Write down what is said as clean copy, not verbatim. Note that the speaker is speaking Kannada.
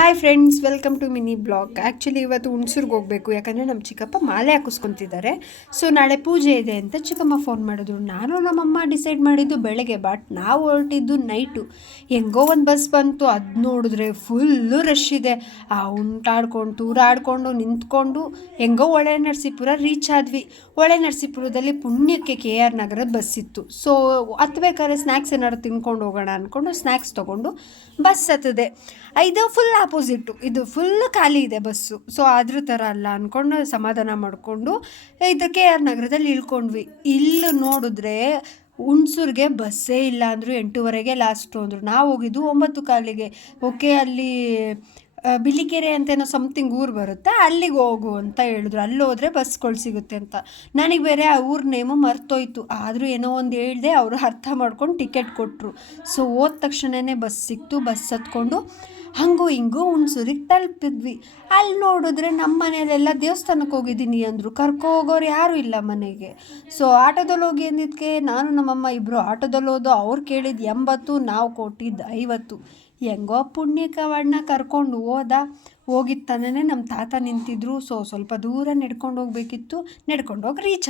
Hi friends, welcome to mini blog. Actually ಇವತ್ತು ಹುಣಸೂರ್ಗೆ ಹೋಗಬೇಕು, ಯಾಕಂದರೆ ನಮ್ಮ ಚಿಕ್ಕಪ್ಪ ಮಾಲೆ ಹಾಕಿಸ್ಕೊತಿದ್ದಾರೆ. ಸೊ ನಾಳೆ ಪೂಜೆ ಇದೆ ಅಂತ ಚಿಕ್ಕಮ್ಮ ಫೋನ್ ಮಾಡಿದ್ರು. ನಾನು ನಮ್ಮಮ್ಮ ಡಿಸೈಡ್ ಮಾಡಿದ್ದು ಬೆಳಗ್ಗೆ, ಬಟ್ ನಾವು ಹೊರಟಿದ್ದು ನೈಟು. ಹೆಂಗೋ ಒಂದು ಬಸ್ ಬಂತು, ಅದು ನೋಡಿದ್ರೆ ಫುಲ್ಲು ರಶ್ ಇದೆ. ಉಂಟಾಡ್ಕೊಂಡು ತೂರಾಡ್ಕೊಂಡು ನಿಂತ್ಕೊಂಡು ಹೆಂಗೋ ಹೊಳೆ ನರಸೀಪುರ ರೀಚ್ ಆದ್ವಿ. ಹೊಳೆ ನರಸೀಪುರದಲ್ಲಿ ಪುಣ್ಯಕ್ಕೆ KR ನಗರದ ಬಸ್ ಇತ್ತು. ಸೊ ಹತ್ಬೇಕಾದ್ರೆ ಸ್ನ್ಯಾಕ್ಸ್ ಏನಾದ್ರು ತಿನ್ಕೊಂಡು ಹೋಗೋಣ ಅಂದ್ಕೊಂಡು ಸ್ನ್ಯಾಕ್ಸ್ ತೊಗೊಂಡು ಬಸ್ ಹತ್ತದೆ. ಇದು ಫುಲ್ ಆಪೋಸಿಟ್ಟು, ಇದು ಫುಲ್ ಖಾಲಿ ಇದೆ ಬಸ್ಸು. ಸೊ ಅದ್ರ ಥರ ಅಲ್ಲ ಅಂದ್ಕೊಂಡು ಸಮಾಧಾನ ಮಾಡಿಕೊಂಡು ಇದು KR ನಗರದಲ್ಲಿ ಇಳ್ಕೊಂಡ್ವಿ. ಇಲ್ಲಿ ನೋಡಿದ್ರೆ ಹುಣಸೂರಿಗೆ ಬಸ್ಸೇ ಇಲ್ಲ ಅಂದರು. 8:30ಗೆ ಲಾಸ್ಟು ಅಂದರು. ನಾವು ಹೋಗಿದ್ದು 9:15ಗೆ. ಓಕೆ, ಅಲ್ಲಿ ಬಿಳಿಕೆರೆ ಅಂತೇನೋ ಸಮಥಿಂಗ್ ಊರು ಬರುತ್ತೆ, ಅಲ್ಲಿಗೆ ಹೋಗು ಅಂತ ಹೇಳಿದ್ರು. ಅಲ್ಲಿ ಹೋದರೆ ಬಸ್ಗಳು ಸಿಗುತ್ತೆ ಅಂತ. ನನಗೆ ಬೇರೆ ಆ ಊರ ನೇಮು ಮರ್ತೋಯ್ತು. ಆದರೂ ಏನೋ ಒಂದು ಹೇಳಿದೆ, ಅವರು ಅರ್ಥ ಮಾಡ್ಕೊಂಡು ಟಿಕೆಟ್ ಕೊಟ್ಟರು. ಸೊ ಹೋದ ತಕ್ಷಣವೇ ಬಸ್ ಸಿಕ್ತು. ಬಸ್ ಹತ್ಕೊಂಡು ಹಂಗೂ ಹಿಂಗೂ ಹುಣಸೂರಿಗೆ ತಲುಪಿದ್ವಿ. ಅಲ್ಲಿ ನೋಡಿದ್ರೆ ನಮ್ಮ ಮನೇಲೆಲ್ಲ ದೇವಸ್ಥಾನಕ್ಕೆ ಹೋಗಿದ್ದೀನಿ ಅಂದರು. ಹೋಗೋರು ಯಾರೂ ಇಲ್ಲ ಮನೆಗೆ. ಸೊ ಆಟೋದಲ್ಲಿ ಹೋಗಿ ಅಂದಿದ್ದಕ್ಕೆ ನಾನು ನಮ್ಮಮ್ಮ ಇಬ್ಬರು ಆಟೋದಲ್ಲಿ ಹೋದೋ. ಅವ್ರು ಕೇಳಿದ್ದು 80, ನಾವು ಕೊಟ್ಟಿದ್ದು 50. ಹೆಂಗೋ ಪುಣ್ಯಕವಣ್ಣ ಕರ್ಕೊಂಡು ಹೋಗಿತ್ತಾನೇ ನಮ್ಮ ತಾತ ನಿಂತಿದ್ರು. ಸೊ ಸ್ವಲ್ಪ ದೂರ ನಡ್ಕೊಂಡು ಹೋಗ್ಬೇಕಿತ್ತು. ನಡ್ಕೊಂಡು ಹೋಗಿ ರೀಚ್